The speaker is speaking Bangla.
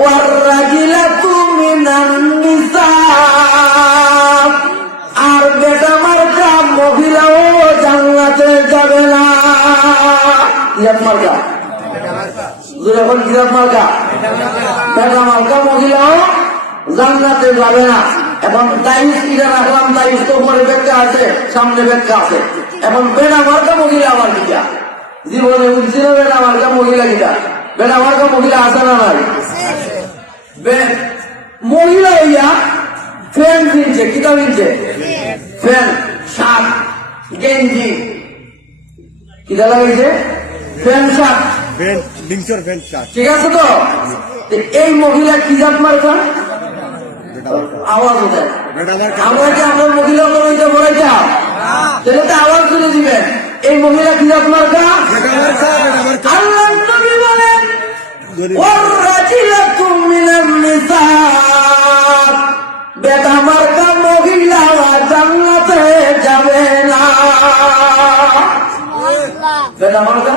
ওয়ার-রাজিলাতু মিনান-নিসা, আর বেটা মার্কা মহিলাও জান্নাতে যাবে না। কিরাত মার্কা, যখন কিরাত মার্কা বেটা মার্কা মহিলাও জান্নাতে যাবে না। এখন তাইস কিরা রাখলাম, তাইস তো উপরে ব্যাখ্যা আছে, সামনে ব্যাখ্যা আছে। এখন বেটা মার্কা মহিলা আমার কিটা জীবনে উঠছিল, বেটা মার্কা মহিলা কিটা, বেটা মার্কা মহিলা আছে না নাই? মহিলা হইয়া ফ্যান কিনছে, কিতা কিনছে? ফ্যান, শার্ট, গেঞ্জি, কিতা লাগাইছে? ফ্যান, শার্ট, ঠিক আছে তো? এই মহিলা কি জাত মার্কা? আওয়াজ ওঠে। আমরা কি আপনার মহিলা বলাইতে বলাইতাম? তাহলে তো আওয়াজ তুলে দিবেন। এই মহিলা কি জাত মার্কা? আল্লাহ নবী বলেন ওয়ার-রাজিলাতু মিনান-নিসা, বেটা মার্কা মহিলা জান্নাতে যাবে না। বেটা মার্কা